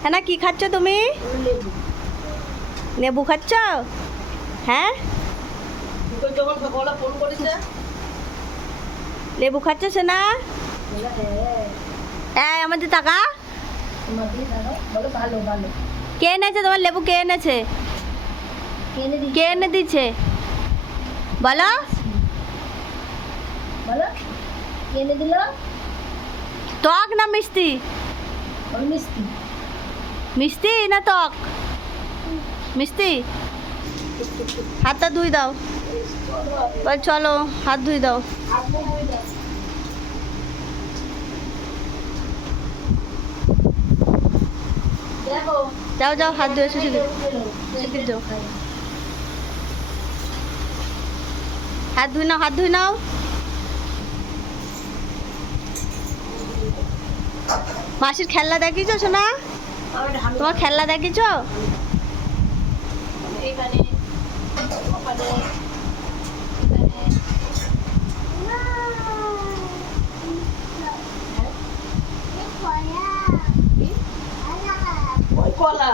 হ্যাঁ না, কি খাচ্ছ তুমি? লেবু। লেবু খাচ্ছ? হ্যাঁ, দুপুর যখন সকালে ফোন করেছে লেবু খাচ্ছ সোনা? বলে হ্যাঁ। এই আমাদের টাকা তোমার দিয়ে দাও, বলো ভালো ভালো। কে এনেছে তোমার লেবু? কে এনেছে? এনে দিচ্ছি। কে এনে দিচ্ছে বলো? বলো এনে দিল। টক না মিষ্টি? বলো মিষ্টি। মিষ্টি না টক? মিষ্টি। হাতটা ধুই দাও। বল চলো হাত ধুই দাও। দেখো যাও যাও হাত ধুয়ে এসে শিখে শিখে যাও। হাত ধুই নাও, হাত ধুই নাও। মাসির খেলনা দেখিয়েছো সোনা? তোমার খেলনা দেখিয়েছো? এখানে ওখানে ওই কলা